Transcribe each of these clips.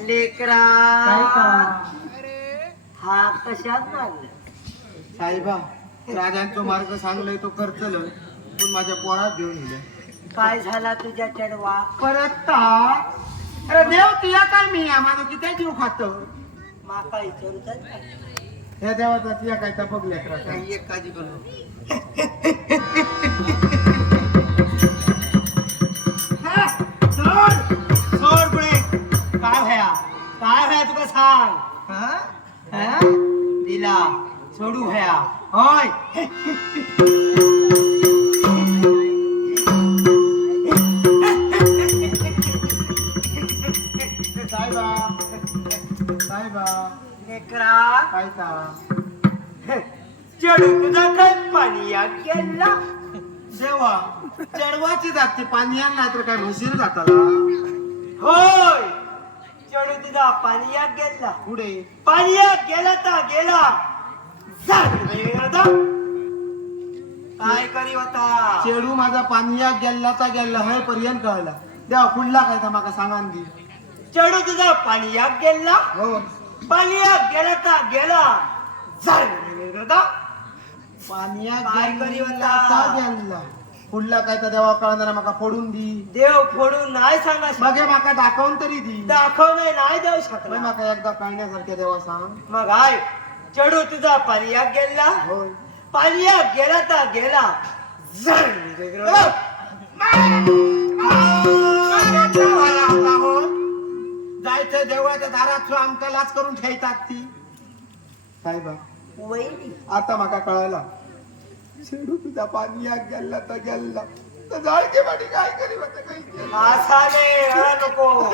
लेकरा. काय का? हा कशात लागला साहेबा राजांचा मार्ग सांगलाय तो करतल पण माझ्या पोरात घेऊन गेले काय झाला तुझ्या चढवा परत ता अरे देव तुया काय मी? माझं किती जीव खातो? माका विचारतात ह्या देवाचा तुया काय बघ लेकरा काही एक काळजी करू तुका सांग. हा? हा? दिला. सोडू भया होय. साहेबा साहेबा लेकरा. तुझा काय पाणी या गेला देवा. चढवाची जाते पाणी नाही तर काय म्हशीर जाताला? होय. चढू तुझा पाणी या गेला. पुढे. पाणी या गेला ता गेला. काय करी होता चेडू माझा पानिया गेला ता गेला हे पर्यंत कळला. देवा पुढला काय तर माका सांगा दी चढू तुझा पाणी या गेला. हो. पाणी या गेला ता गेला. झाड नाही आता. पानिया काय करी होता? ता गेला. पुढला काय तर देवा कळणार माका फोडून दी. देव फोडून नाही सांगा बघे माका दाखवून तरी दी. दाखव नाही नाही देऊ मग शकला माका एकदा कळण्यासारखे देवा सांग. मग आय चढू तुझा पाणी या गेला? होय. गेला ता गेला. जायचं देवळाच्या दारात आमका लाच करून ठेवतात ती. साहेबा आता माका कळाला शेडू तुझा पाणी या गेला तर गेला. तर जाळके पाणी काय करी होतं काही केलं. असा नाही रडा नको.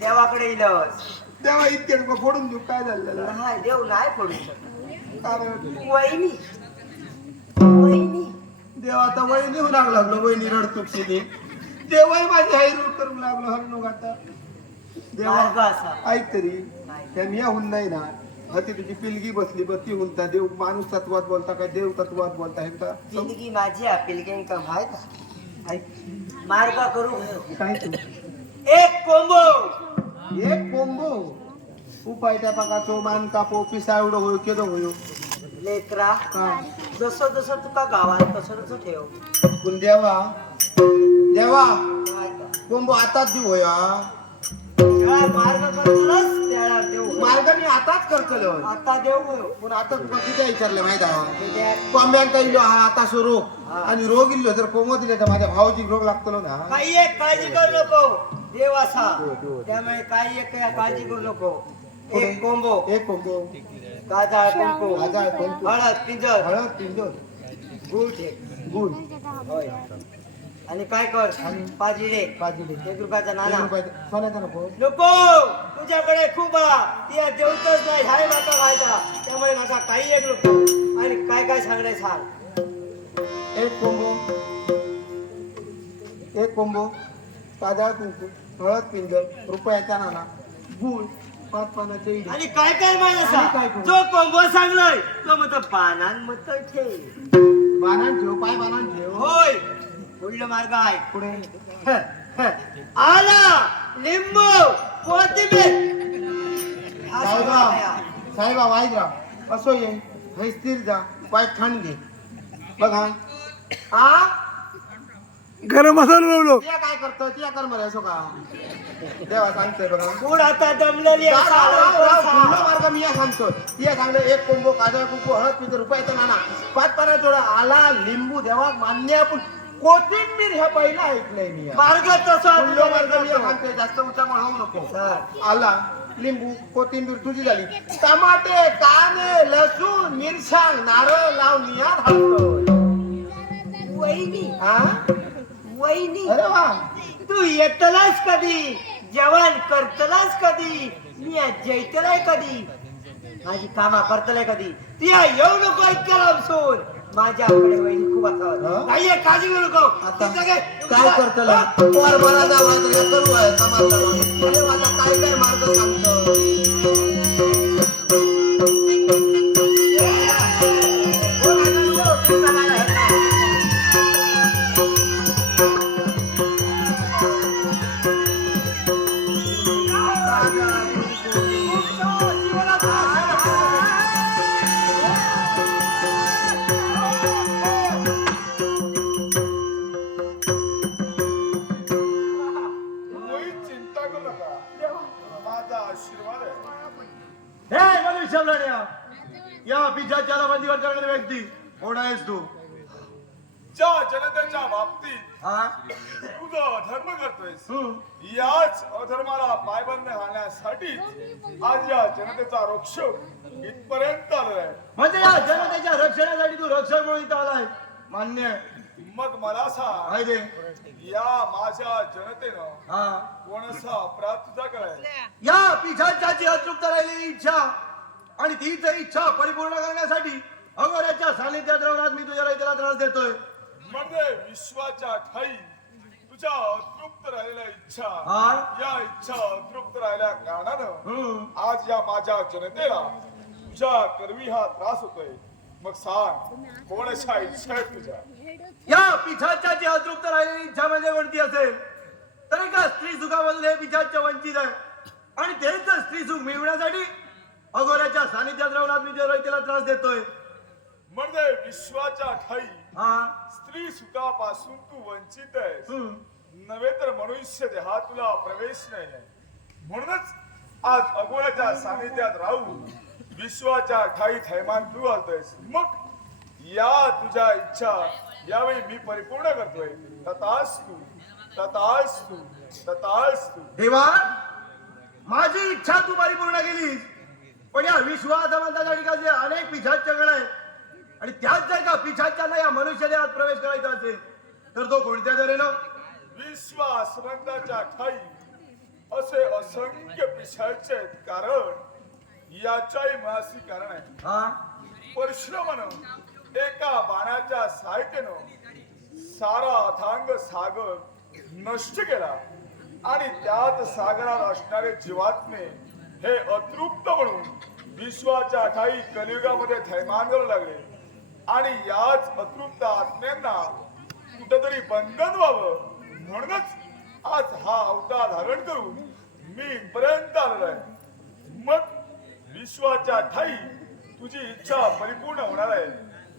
देवाकडे इलस तेव्हा इतके फोडून देऊ काय नाही देव नाही पडू शकत. कारण वहिनी. वहिनी. देवा आता वहिनी होऊ लागला लागलो वहिनी रडतुकशीने देवाही माझी आई रूट करू लागलो हरणू आता. मार्ग देवा असा. ऐक तरी त्यांनी याहून नाही ना हती तुझी पिलगी बसली बस ती हुंता देव माणूस तत्वात बोलता का? देव तत्वात बोलता हे का? जिंदगी माझी अपिलकेन का? माहीत ऐक मार्ग करू. काय तू? एक कोंबो. एक कोंबो? उपाय त्या पाकाचो मान कापो पिसा एवढं होयो केलो होयो? लेकरा जसं जसं तुका गावात तसं तसं ठेव. पण देवा? देवा! कोंबो आताच देऊ होया मार्ग करतोस देव मार्ग मी आताच करतलो. आता देव पण आता तुका किती विचारलं माहीत आहे? तुझ्या कोंब्यांका इल्लो हा आता सो रोग. आणि रोग इल्लो जर कोंबो दिले तर माझ्या भावाची रोग लागतलो ना. काही एक काळजी करू नको देव असा त्यामुळे काही एक काय काळजी करू नको. एक कोंबो. एक कोंबो. कुंकू आजार कोंबो. हळद पिंजर. हळद पिंजोर. गुळ होय. आणि काय कर? पाजिडे पाजिडे एक रुपयाचा एक नाना रुपयाचा. सोन्याचा नको. नको! तुझ्याकडे खूप आज जेवतच नाही हाय माका फायदा त्यामुळे माका काही एक नको आणि काय काय सांगणे सांग. एक कोंबो एक कोंबो ताजाळ कुंकू हळद पिंजर रुपयाचा नाना गुळ पाच पानाचे आणि काय काय असा करू? जो कोंबो सांगलोय तो मग पानान मत ठेव. बाणान ठेव पाय बाणान ठेव. होय. पुढला मार्ग आहे. पुढे. आला लिंबू. हा साहेबा. साहेबा वाईजराव असो ये. हे स्थिर जा. पाय थंड घे. बघ. हा गरम मसाला लावलो तिया काय करतो? तिया कर मला असो का? देवा सांगतोय बघा. गुड आता दमलेली मार्ग मी या सांगतो. तिया सांगलं एक कोंबो काजळ कुंकू हळद पितो रुपयाचा नाना. पाच पाना जोडा. आला लिंबू देवा मान्य आपण. कोथिंबीर हे पहिलं ऐकलंय मी. मार्ग तसा मार्ग मी या सांगतोय जास्त उचामळ होऊ नको. आला. लिंबू कोथिंबीर तुझी झाली. टमाटे कांदे लसूण मिरसांग नारळ लावून या घालतो वहिनी. हा? वहिनी. अरे वा. तू येतलास कधी? जेवण करतलास कधी? मी आज जैतलाय कधी? माझी कामा करतलाय कधी? ती येऊ नको ऐकला सोड माझ्याकडे वहिनी. काळजी करू नको. काय करतला हे? करू आहे समाजाला काय काय मार्ग सांगतो? या पिझ्झाच्याला बंदीवर करणारी व्यक्ती कोण आहेस तू? ज्या जनतेच्या बाबतीत हा? तुझा धर्म करतोयस हम्म. याच अधर्माला पायबंद घालण्यासाठी आज या जनतेचा रोक्ष इथपर्यंत आलोय म्हणजे या जनतेच्या रक्षणासाठी तू रक्षक म्हणून इथं आलाय. मान्य आहे. मग मला सांग ते. या माझ्या जनतेनं हा. कोणाचा अपराध तुझा कराय या पिझ्झाची अतृप्त राहिलेली इच्छा. आणि तीच इच्छा परिपूर्ण करण्यासाठी अगोऱ्याच्या सानिध्यात राहून मी तुझ्या रहितेला त्रास देतोय. म्हणजे विश्वाच्या ठाई तुझ्या अतृप्त राहिलेल्या इच्छा हा? या इच्छा अतृप्त राहिल्या कारणानं. आज या माझ्या जनतेला तुझ्या करवी हा त्रास होतोय. मग सांग कोणाच्या इच्छा आहेत तुझ्या? या पिछाच्या अतृप्त राहिलेली इच्छा म्हणजे कोणती असेल? तर एका स्त्री सुखामधून हे पिछाच्या वंचित आहे. आणि तेच स्त्री सुख मिळवण्यासाठी अगोऱ्याच्या सानिध्यात राहून आज मी तुझ्या रहितेला त्रास देतोय. म्हणजे विश्वाच्या ठाई हा. स्त्री सुखापासून तू वंचित आहेस. हम्म. नव्हे तर मनुष्य देहा तुला प्रवेश नाही आहे. म्हणूनच आज अगोळ्याच्या सानिध्यात राहून विश्वाच्या ठाई थैमान तू घालतोयस. मग या तुझ्या इच्छा यावेळी मी परिपूर्ण करतोय. तथास तू तथास तू तथास तू. देवा माझी इच्छा तू परिपूर्ण केलीस. पण या विश्वासमंताच्या ठिकाणी अनेक पिछाच्या गण आहेत. आणि त्याच जर का पिछाच्यांना या मनुष्य देहात प्रवेश करायचा असेल तर तो कोणत्या तऱ्हेनं विश्वासवंताच्या ठाई असे असंख्य पिशाचे आहेत. कारण याच्याही मासी कारण आहे. हा? परशुरामानं एका बाणाच्या सहायतेनं सारा अथांग सागर नष्ट केला. आणि त्यात सागरात असणारे जीवात्मे हे अतृप्त म्हणून विश्वाच्या ठाई कलियुगामध्ये थैमान लागले. आणि याच अतृप्त आत्म्यांना कुठंतरी बंधन व्हावं म्हणूनच आज हा अवतार धारण करून मी पर्यंत आलेलो आहे. मग विश्वाच्या ठाई तुझी इच्छा परिपूर्ण होणार आहे.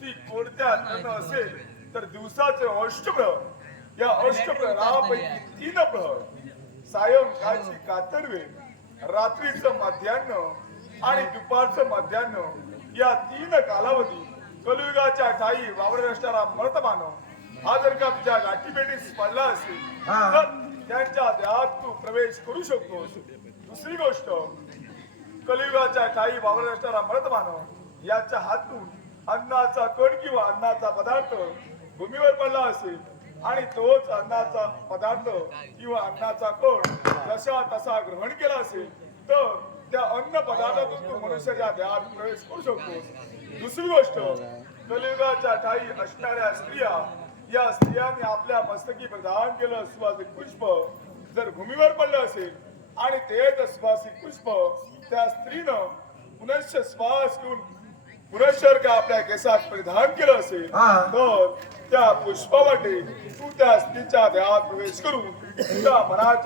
ती कोणत्या तन असेल तर दिवसाचे अष्टप्रह. या अष्टप्रहरापैकी तीन प्रह. सायंकाळची कातरवे रात्रीचं मध्यान्ह आणि दुपारचं मध्यान्ह या तीन कालावधी कलियुगाच्या ठाई वावर असणारा मर्तमान हा जर का तुझ्या गाठीभेटीस पडला असेल. तर त्यांच्या देहात तू प्रवेश करू शकतोस दुसरी गोष्ट कलियुगाच्या काही वावर असणारा मृत मानव याच्या हातून अन्नाचा कण किंवा अन्नाचा पदार्थ भूमीवर पडला असेल आणि तोच अन्नाचा पदार्थ किंवा अन्नाचा कोण जसा तसा ग्रहण केला असेल तर त्या अन्न पदार्थातून तू मनुष्याच्या देहात प्रवेश करू शकतो. दुसरी गोष्ट कलियुगाच्या ठाई असणाऱ्या स्त्रिया या स्त्रियांनी आपल्या मस्तकी प्रदान केलं सुवासिक पुष्प. जर भूमीवर पडलं असेल आणि तेच सुवासिक पुष्प त्या स्त्रीनं पुनश्च श्वास घेऊन पुनश्चर का आपल्या केसात परिधान केलं असेल. तर त्या पुष्पावाटे तू त्या स्त्रीच्या देहात प्रवेश करून तुझ्या मनाच्या